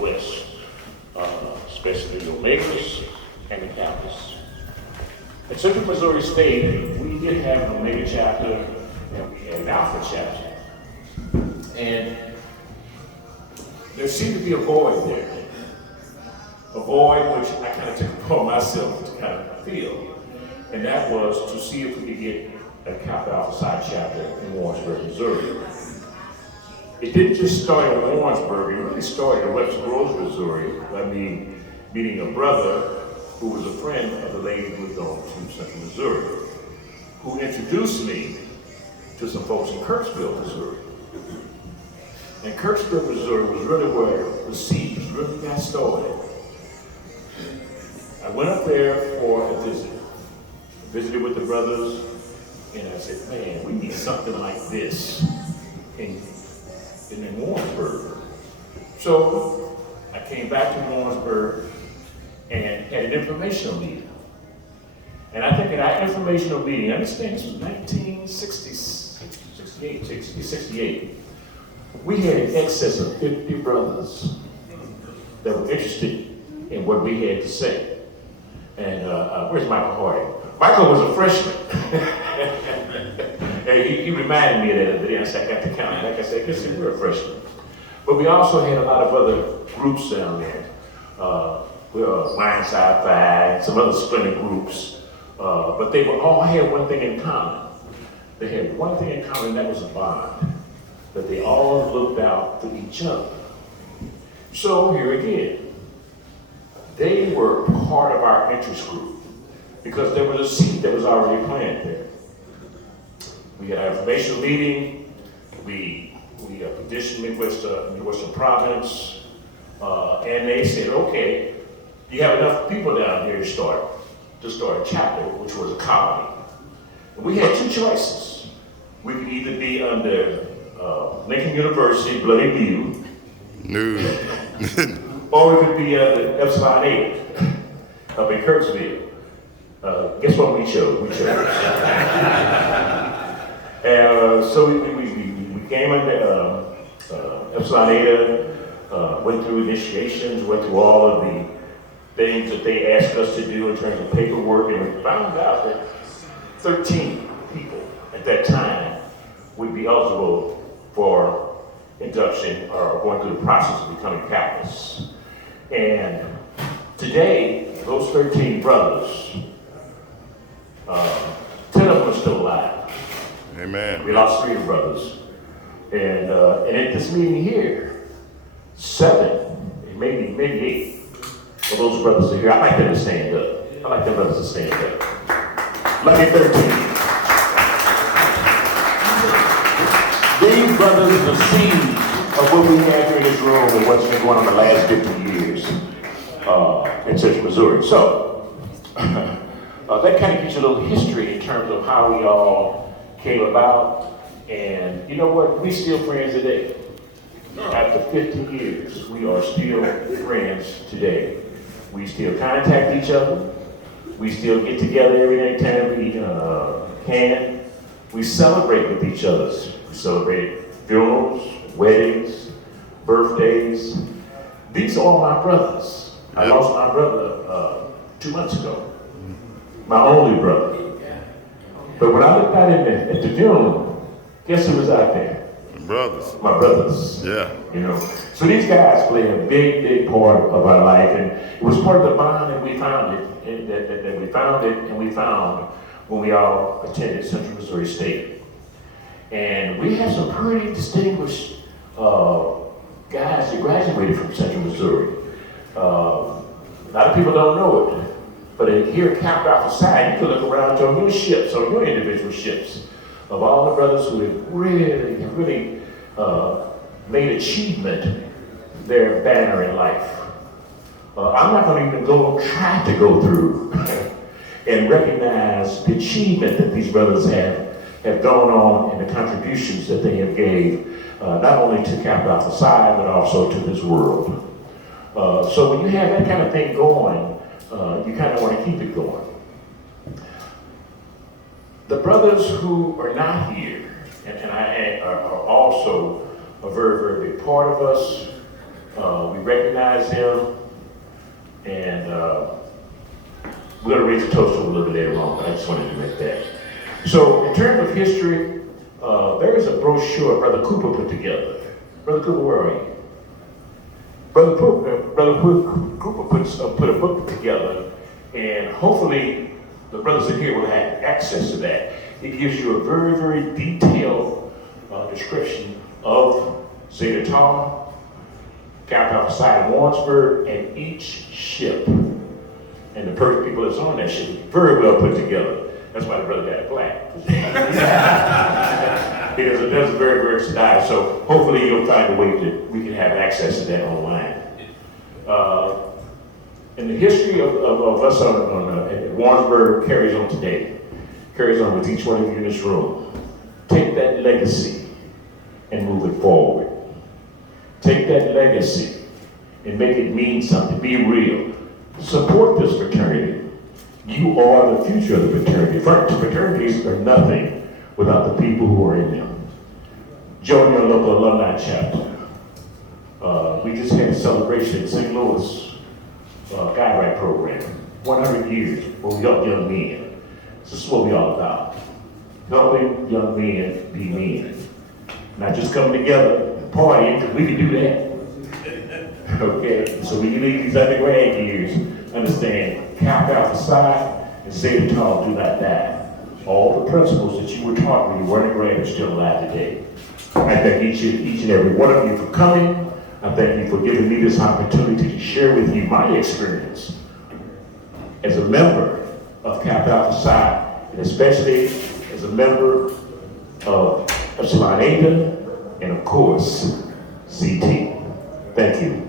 West, especially the Omegas and the Kappas. At Central Missouri State, we did have an Omega chapter and we had an Alpha chapter. And there seemed to be a void there. A void which I kind of took upon myself to kind of feel. And that was to see if we could get a Kappa Alpha Psi chapter in Warrensburg, Missouri. It didn't just start in Warrensburg, it really started in Webster Groves, Missouri, by me meeting a brother who was a friend of the lady who was going to Central Missouri, who introduced me to some folks in Kirksville, Missouri. And Kirksville, Missouri was really where the seeds really got started. I went up there for a visit. I visited with the brothers, and I said, man, we need something like this in Warrensburg. So I came back to Warrensburg and had an informational meeting. And I think at our informational meeting, I understand this was 1968, we had in excess of 50 brothers that were interested in what we had to say. And where's Michael Hardy? Michael was a freshman. And he reminded me of that the other day. I said, I got to count. Like I said, listen, we're a freshman. But we also had a lot of other groups down there. We were Lion Sci-Fi, some other splinter groups. But they were all had one thing in common. They had one thing in common, and that was a bond. That they all looked out for each other. So here again, they were part of our interest group because there was a seed that was already planted there. We had our informational meeting. We petitioned Midwestern Province, and they said, okay, you have enough people down here to start a chapter, which was a colony. And we had two choices. We could either be under Lincoln University, Bloody View, no. or we could be under Epsilon 8 up in Kirksville. Guess what we chose? We chose. And so we came under Epsilon Eta, went through initiations, went through all of the things that they asked us to do in terms of paperwork, and we found out that 13 people at that time would be eligible for induction or going through the process of becoming Kappas. And today, those 13 brothers, 10 of them are still alive. Amen. We lost 3 brothers. And at this meeting here, 7, maybe 8 of those brothers are here. I'd like them to stand up. I'd like them brothers to stand up. Lucky 13. These brothers are the seed of what we have here in this room and what's been going on the last 50 years in Central Missouri. So, that kind of gives you a little history in terms of how we all came about. And you know what? We still friends today. After 50 years, we are still friends today. We still contact each other. We still get together every time we can. We celebrate with each other. We celebrate funerals, weddings, birthdays. These are all my brothers. I lost my brother 2 months ago. My only brother. But when I looked out at the funeral, guess who was out there? Brothers. My brothers. Yeah. You know. So these guys play a big, big part of our life, and it was part of the bond that we found and we found when we all attended Central Missouri State. And we have some pretty distinguished guys that graduated from Central Missouri. A lot of people don't know it, but here at Kappa Alpha Psi, you can look around on your ships, on your individual ships, of all the brothers who have really made achievement their banner in life. I'm not going to even try to go through and recognize the achievement that these brothers have gone on and the contributions that they have gave, not only to Kappa Alpha Psi, but also to this world. So when you have that kind of thing going, you kind of want to keep it going. The brothers who are not here, and I are also a very, very big part of us, We recognize him, and we're going to raise a toast to him a little bit later on, but I just wanted to make that. So in terms of history, there is a brochure Brother Cooper put together. Brother Cooper, where are you? Brother Cooper put a book together, and hopefully the brothers in here will have access to that. It gives you a very, very detailed description of Zeta Tau, Kappa Alpha Psi in Warrensburg, and each ship. And the people that's on that ship, very well put together. That's why the brother got it black. It does a very, very style. So hopefully you'll find a way that we can have access to that online. And the history of us at Warrensburg carries on today. Carries on with each one of you in this room. Take that legacy and move it forward. Take that legacy and make it mean something. Be real. Support this fraternity. You are the future of the fraternity. Fraternities are nothing without the people who are in them. Join your local alumni chapter. We just had a celebration in St. Louis Guy Right program. 100 years for young men. This is what we're all about. Helping young men be men. Not just coming together and partying, because we can do that. Okay, so when you leave these undergrad years, understand Kappa Alpha Psi and Zeta Tau do not die. All the principles that you were taught when you were undergrad are still alive today. I thank each and every one of you for coming. I thank you for giving me this opportunity to share with you my experience as a member of Kappa Alpha Psi, and especially as a member of Epsilon Eta, and of course, CT. Thank you.